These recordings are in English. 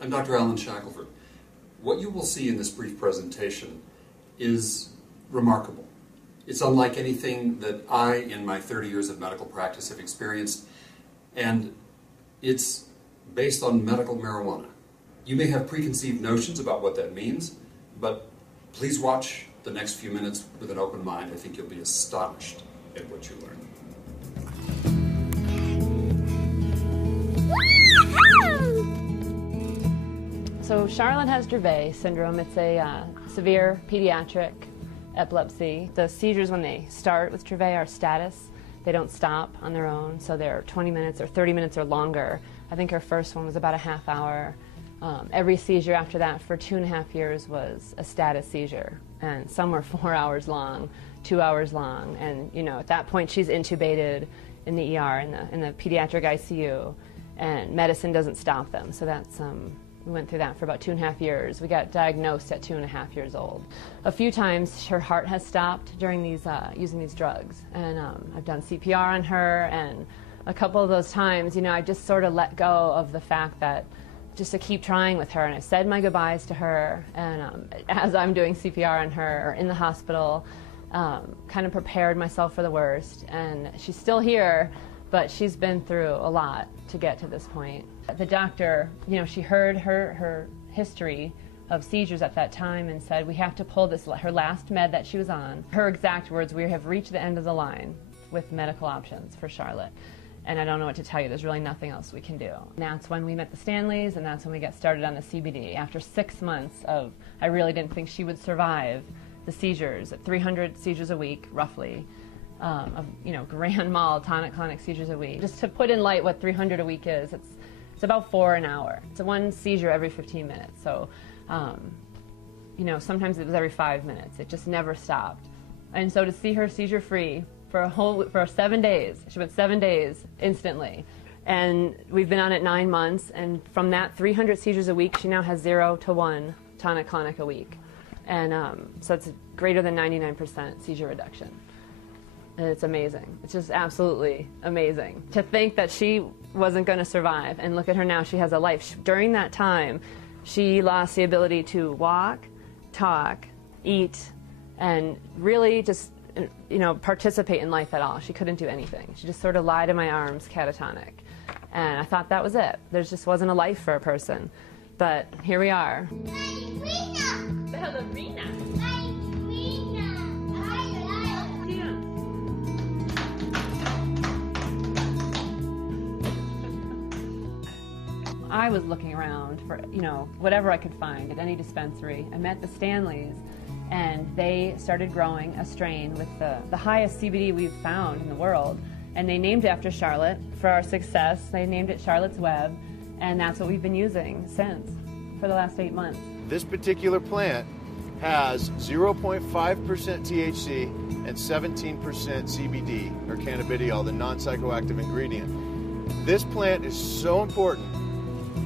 I'm Dr. Alan Shackelford. What you will see in this brief presentation is remarkable. It's unlike anything that I, in my 30 years of medical practice, have experienced, and it's based on medical marijuana. You may have preconceived notions about what that means, but please watch the next few minutes with an open mind. I think you'll be astonished at what you learn. So Charlotte has Dravet syndrome. It's a severe pediatric epilepsy. The seizures when they start with Dravet are status. They don't stop on their own, so they're 20 minutes or 30 minutes or longer. I think her first one was about a half hour. Every seizure after that for 2.5 years was a status seizure, and some were 4 hours long, 2 hours long, and you know, at that point she's intubated in the ER, in the pediatric ICU, and medicine doesn't stop them. So that's we went through that for about 2.5 years. We got diagnosed at 2.5 years old. A few times her heart has stopped during these using these drugs, and I've done CPR on her, and a couple of those times, you know, I just sort of let go of the fact that just to keep trying with her, and I said my goodbyes to her, and as I'm doing CPR on her or in the hospital, kind of prepared myself for the worst. And she's still here, but she's been through a lot to get to this point. The doctor, you know, she heard her history of seizures at that time and said, we have to pull this, her last med that she was on. Her exact words, we have reached the end of the line with medical options for Charlotte. And I don't know what to tell you, there's really nothing else we can do. And that's when we met the Stanleys, and that's when we got started on the CBD. After 6 months of, I really didn't think she would survive the seizures, 300 seizures a week, roughly, of, you know, grand mal tonic-clonic seizures a week. Just to put in light what 300 a week is, it's about 4 an hour. It's one seizure every 15 minutes. So, you know, sometimes it was every 5 minutes. It just never stopped. And so to see her seizure-free for 7 days. She went 7 days instantly. And we've been on it 9 months, and from that 300 seizures a week, she now has 0 to 1 tonic-clonic a week. And so it's greater than 99% seizure reduction. And it's amazing. It's just absolutely amazing. To think that she wasn't going to survive, and look at her now, she has a life. During that time, she lost the ability to walk, talk, eat, and really just, you know, participate in life at all. She couldn't do anything. She just sort of lied in my arms, catatonic. And I thought that was it. There just wasn't a life for a person. But here we are. I was looking around for, you know, whatever I could find at any dispensary. I met the Stanleys, and they started growing a strain with the highest CBD we've found in the world. And they named it after Charlotte. For our success, they named it Charlotte's Web, and that's what we've been using since, for the last 8 months. This particular plant has 0.5% THC and 17% CBD, or cannabidiol, the non-psychoactive ingredient. This plant is so important.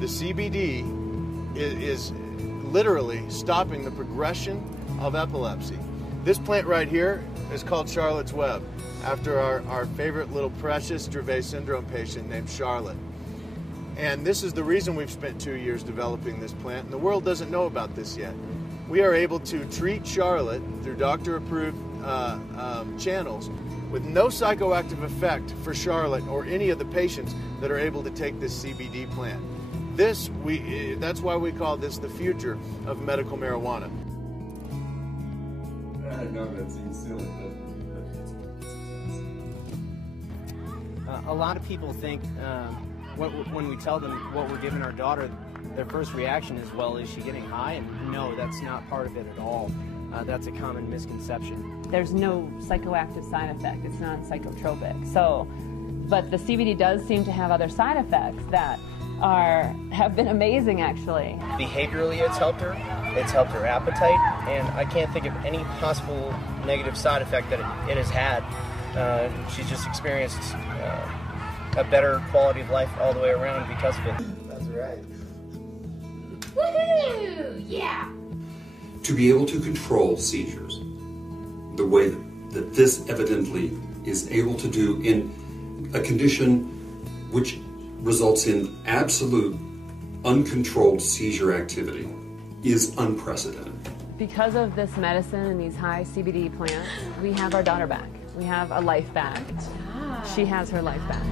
The CBD is literally stopping the progression of epilepsy. This plant right here is called Charlotte's Web, after our favorite little precious Dravet syndrome patient named Charlotte. And this is the reason we've spent 2 years developing this plant, and the world doesn't know about this yet. We are able to treat Charlotte through doctor-approved channels with no psychoactive effect for Charlotte or any of the patients that are able to take this CBD plant. That's why we call this the future of medical marijuana. I know that seems silly, but a lot of people think when we tell them what we're giving our daughter, their first reaction is, well, is she getting high? And no, that's not part of it at all. That's a common misconception. There's no psychoactive side effect. It's non-psychotropic. So, but the CBD does seem to have other side effects that have been amazing, actually. Behaviorally, it's helped her. It's helped her appetite, and I can't think of any possible negative side effect that it has had. She's just experienced a better quality of life all the way around because of it. that's right. Woohoo! Yeah! To be able to control seizures the way that this evidently is able to do in a condition which results in absolute uncontrolled seizure activity is unprecedented. Because of this medicine and these high CBD plants, we have our daughter back. We have a life back. She has her life back.